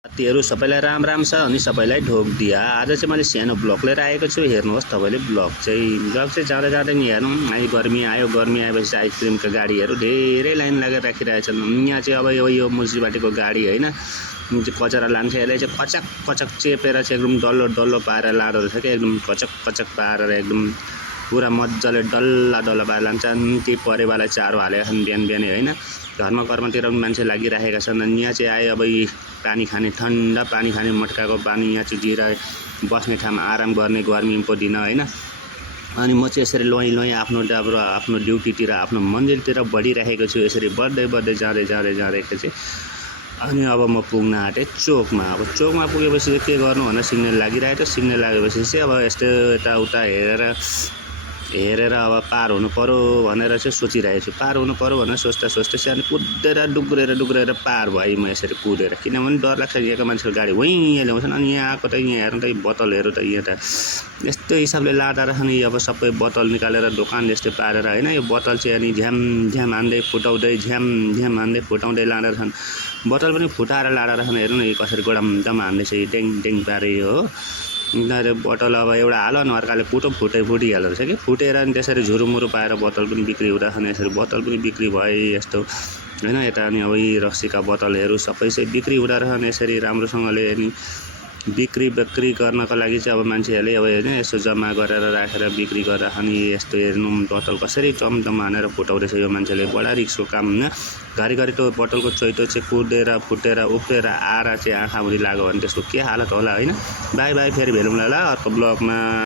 साथीहरु सबैलाई राम राम छ अनि सबैलाई ढोक दिया। आज चाहिँ मैले सानो ब्लग लिएर आएको छु। हेर्नुहोस् तपाईले ब्लग चाहिँ जाँदै जाँदै नि हेर्नु आई गर्मी आयो। गर्मी आएपछि आइसक्रिमका गाडीहरु धेरै लाइन लागेर राखिरहेछन्। यहाँ चाहिँ अब यो म्युनिसिपालिटीको गाडी हैन, कचरा लान्छेले चाहिँ कचक कचक चेपेर चाहिँ एकदम डल्लो डल्लो पारेर लाडो रहेछ के, एकदम कचक कचक पारेर एकदम पुरा मज्जाले डल्ला डल्ला पारेर लान्छन्। ती परेवाला चारो हालेका छन् बिहान बिहानै हैन। घरमा कर्मतिर पनि मान्छे लागिरहेका छन्। अनि यहाँ चाहिँ आयो अब पानी खाने, ठन्डा पानी खाने मटकाको पानी यहाँ चाहिँ दिएर बस्ने ठाउँ आराम गर्ने गर्मीको दिन हैन। अनि म चाहिँ यसरी लोई आफ्नो ड्युटीतिर आफ्नो मन्दिरतिर बढिरहेको छु। यसरी बढ्दै जाँदै चाहिँ अनि अब म पुग्न आँटे चोकमा। अब चोकमा पुगेपछि के गर्नु भनेर सिग्नल लागिरहेको थियो। सिग्नल लागेपछि चाहिँ अब यस्तो यताउता हेरेर अब पार हुनु पर्यो भनेर चाहिँ सोचिरहेको छु। पार हुनु पर्यो भनेर सोच्दा चाहिँ अनि कुदेर डुग्रेर पार भएँ म यसरी कुदेर। किनभने डर लाग्छ, यहाँको मान्छेले गाडी वहीँ ल्याउँछन्। अनि यहाँ आएको त यहाँ हेर्नु त बोतलहरू त यहाँ त यस्तो हिसाबले लाँदा रहन्। अब सबै बोतल निकालेर दोकान जस्तै पारेर हैन, यो बोतल चाहिँ अनि झ्याम हान्दै फुटाउँदै लाँदा रहन्। बोतल पनि फुटाएर लाँदा रहन्। हेर्नु न कसरी गोडाम हान्दैछ, ड्याङ पारे हो। बोतल अब एउटा हाल न अर्काले फुटिहाल्दो रहेछ कि, फुटेर अनि त्यसरी झुरुमुरु पाएर बोतल पनि बिक्री हुँदैन। यसरी बोतल पनि बिक्री भए यस्तो हैन। यता अनि अब यी रक्सीका बोतलहरू सबै चाहिँ बिक्री हुँदा रहन् यसरी राम्रोसँगले। अनि बिक्री गर्नको लागि चाहिँ अब मान्छेहरूले अब हैन यसो जम्मा गरेर राखेर बिक्री गर्दा अनि यस्तो हेर्नु बोतल कसरी चमचम हानेर फुटाउँदैछ यो मान्छेले। बडा रिस्कको काम हैन। घरिघरि त्यो बोतलको चोइटो चाहिँ कुदेर फुटेर उफ्रेर आएर चाहिँ आँखाभरि लाग्यो भने त्यसको के हालत होला हैन। बाई फेरि भेटौँला ल अर्को ब्लगमा।